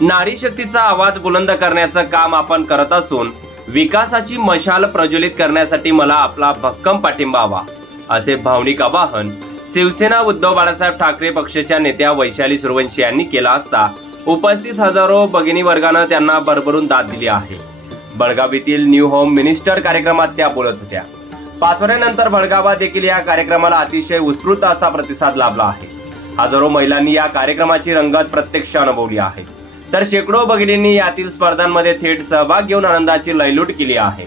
नारी शक्तीचा आवाज बुलंद करण्याचं काम आपण करत असून विकासाची मशाल प्रज्वलित करण्यासाठी मला आपला भक्कम पाठिंबा हवा असे भावनिक आवाहन शिवसेना उद्धव बाळासाहेब ठाकरे पक्षाच्या नेत्या वैशाली सुरवंशी यांनी केला असता उपस्थित हजारो भगिनी वर्गानं त्यांना भरभरून दाद दिली आहे. बळगावीतील न्यू होम मिनिस्टर कार्यक्रमात त्या बोलत होत्या. पाचवड्यानंतर बळगावा देखील या कार्यक्रमाला अतिशय उत्स्फूर्त असा प्रतिसाद लाभला आहे. हजारो महिलांनी या कार्यक्रमाची रंगत प्रत्यक्ष अनुभवली आहे. तर शेकडो भगिनींनी यातील स्पर्धांमध्ये थेट सहभाग घेऊन आनंदाची लयलूट केली आहे.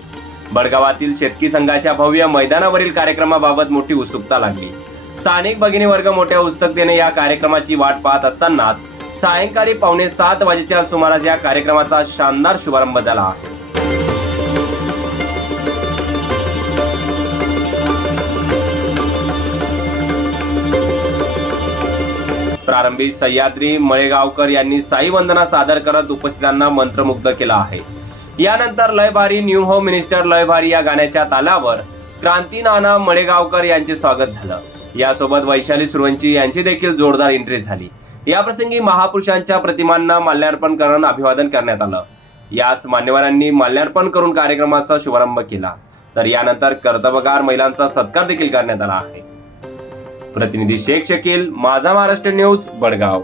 बडगावातील शेतकी संघाच्या भव्य मैदानावरील कार्यक्रमाबाबत मोठी उत्सुकता लागली. स्थानिक भगिनी वर्ग मोठ्या उत्सुकतेने या कार्यक्रमाची वाट पाहत असतानाच सायंकाळी पावणे सात वाजेच्या सुमारास या कार्यक्रमाचा शानदार शुभारंभ झाला. आहे प्रारंभी सह्याद्री मळेगावकर यांनी साई वंदना सादर करत उपस्थितांना मंत्रमुग्ध केला आहे. यानंतर लयभारी न्यू होम मिनिस्टर लयभारी या गाण्याच्या तालावर क्रांती नाना मळेगावकर यांचे स्वागत झालं. यासोबत वैशाली सुरवंची यांची देखील जोरदार एंट्री झाली. याप्रसंगी महापुरुषांच्या प्रतिमांना माल्यार्पण करून अभिवादन करण्यात आलं. याच मान्यवरांनी माल्यार्पण करून कार्यक्रमाचा शुभारंभ केला. तर यानंतर कर्तबगार महिलांचा सत्कार देखील करण्यात आला आहे. प्रतिनिधी शेख शकील माझा महाराष्ट्र न्यूज बडगाव.